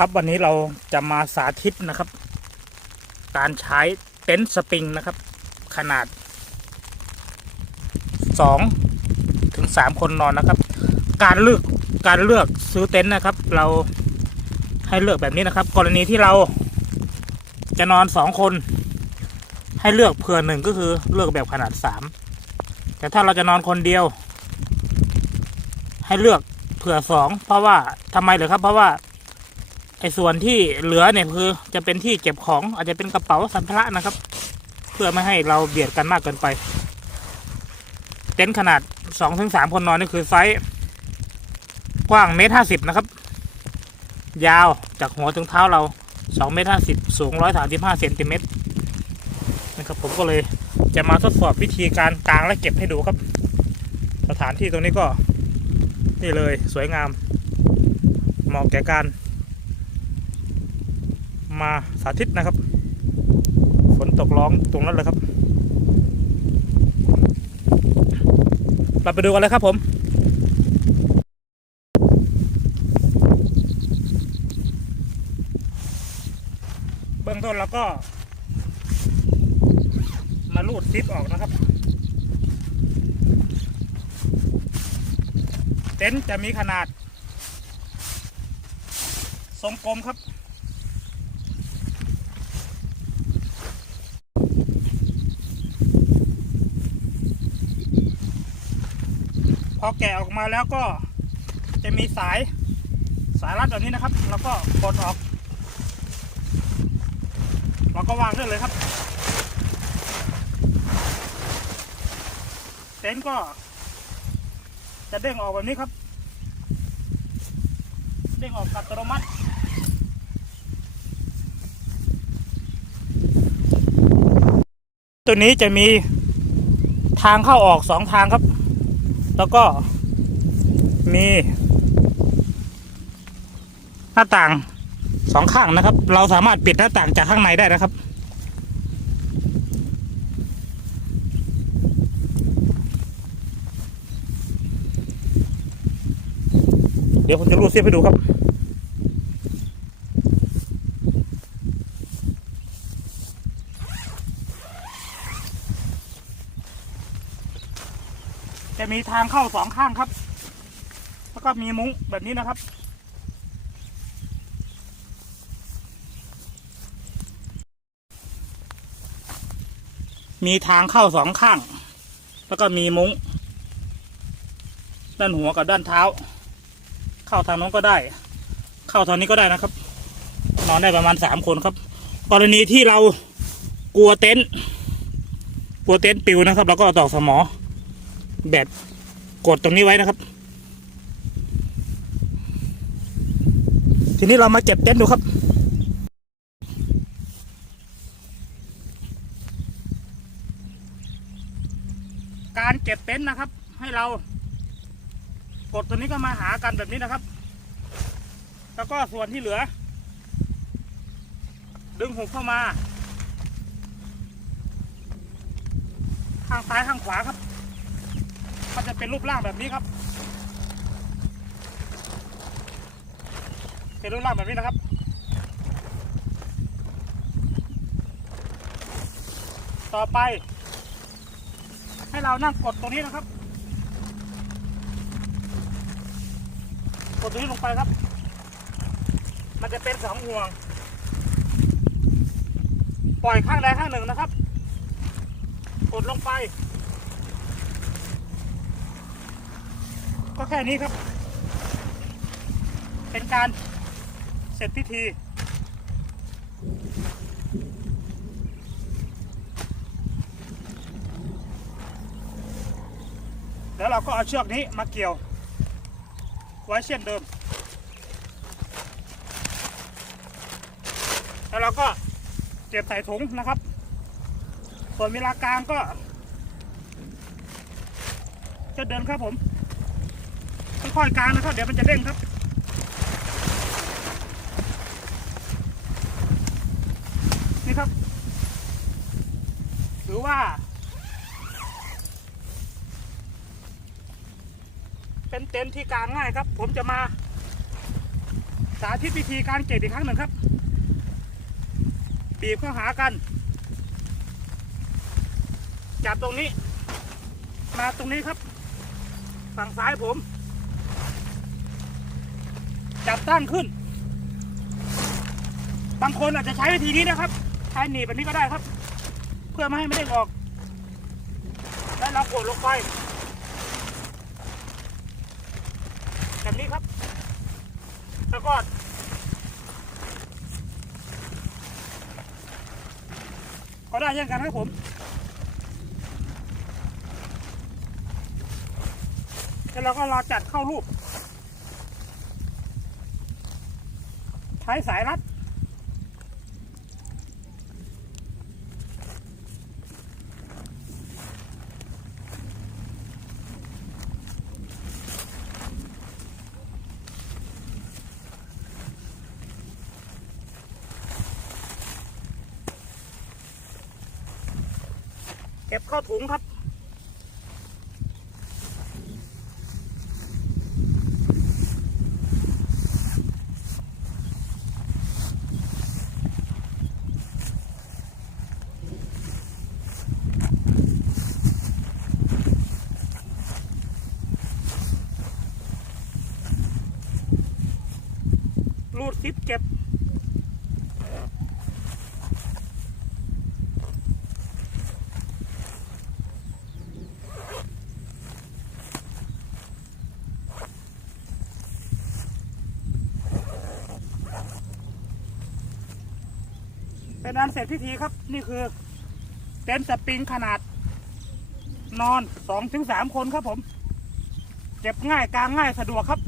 ครับวันนี้เราจะมาสาธิตนะครับ การใช้เต็นท์สปริงนะครับ ขนาดสองถึงสามคนนอนนะครับ การเลือกการเลือกซื้อเต็นท์นะครับ เราให้เลือกแบบนี้นะครับ กรณีที่เราจะนอนสองคน ให้เลือกเผื่อหนึ่งก็คือเลือกแบบขนาดสามแต่ถ้าเราจะนอนคนเดียว ให้เลือกเผื่อสองเพราะว่าทำไมเหรอครับ เพราะว่า ไอ้ส่วนที่เหลือเนี่ยคือจะเป็นที่เก็บของอาจจะเป็นกระเป๋าสัมภาระนะครับ เพื่อไม่ให้เราเบียดกันมากเกินไป เต็นท์ขนาดสองถึงสามคนนอนนี่คือไซส์กว้างเมตรห้าสิบนะครับ ยาวจากหัวถึงเท้าเราสองเมตรห้าสิบสูงร้อยสามสิบห้าเซนติเมตรนะครับผมก็เลยจะมาทดสอบวิธีการกางและเก็บให้ดูครับ สถานที่ตรงนี้ก็ นี่เลยสวยงามเหมาะแก่การ มาสาธิตนะครับ ฝนตกร้องตรงนั้นเลยครับ เราไปดูกันเลยครับผมเบื้องต้นเราก็ มาลูดซิปออกนะครับ เต็นท์จะมีขนาด ทรงกลมครับ อแกะออกมาแล้วก็จะมีสายสายรัดแบบนี้นะครับ แล้วก็กดออก เราก็วางได้เลยครับ เต็นท์ก็ จะเด้งออกแบบนี้ครับ เด้งออกอัตโนมัติตัวนี้จะมีทางเข้าออกสองทางครับ แล้วก็มี หน้าต่างสองข้างนะครับ เราสามารถปิดหน้าต่างจากข้างในได้นะครับ เดี๋ยวผมจะรูดเสียบให้ดูครับ จะมีทางเข้าสองข้างครับ แล้วก็มีมุ้งแบบนี้นะครับ มีทางเข้าสองข้าง แล้วก็มีมุ้ง ด้านหัวกับด้านเท้า เข้าทางน้นก็ได้ เข้าทางนี้ก็ได้นะครับ นอนได้ประมาณสามคนครับ กรณีที่เรากลัวเต็นท์กลัวเต็นท์ปิวนะครับเราก็ตอกสมอ แบบกดตรงนี้ไว้นะครับ ทีนี้เรามาเก็บเต็นท์ดูครับ การเก็บเต็นท์นะครับ ให้เรา กดตัวนี้ก็มาหากันแบบนี้นะครับ แล้วก็ส่วนที่เหลือ ดึงหุบเข้ามา ข้างซ้ายข้างขวาครับ ก็จะเป็นรูปร่างแบบนี้ครับ เป็นรูปร่างแบบนี้นะครับต่อไป ให้เรานั่งกดตรงนี้นะครับ กดตรงนี้ลงไปครับ มันจะเป็นสองห่วง ปล่อยข้างใดข้างหนึ่งนะครับ กดลงไป ก็แค่นี้ครับ เป็นการเสร็จพิธี แล้วเราก็เอาเชือกนี้มาเกี่ยว ไว้เช่นเดิม แล้วเราก็เก็บใส่ถุงนะครับ ส่วนเวลากลางก็จะเดินครับผม ค่อยๆกลางนะครับ เดี๋ยวมันจะเด้งครับนี่ครับถือว่า เป็นเต็นท์ที่กลางง่ายครับ ผมจะมา สาธิตวิธีการเก็บอีกครั้งหนึ่งครับ บีบเข้าหากัน จับตรงนี้ มาตรงนี้ครับ ฝั่งซ้ายผม จับตั้งขึ้น บางคนอาจจะใช้วิธีนี้นะครับใช้หนีบแบบนี้ก็ได้ครับ เพื่อไม่ให้ไม่ได้ออก แล้วเรากดลงไปแบบนี้ครับ แล้วก็ก็ได้เช่นกันครับผมแล้วเราก็รอจัดเข้ารูป ใช้สายรัด เก็บเข้าถุงครับ รูดซิปเก็บเป็นอันเสร็จพิธีครับนี่คือ เต็นท์สปริงขนาด นอนสองถึงสามคนครับผม เก็บง่ายกลางง่ายสะดวกครับ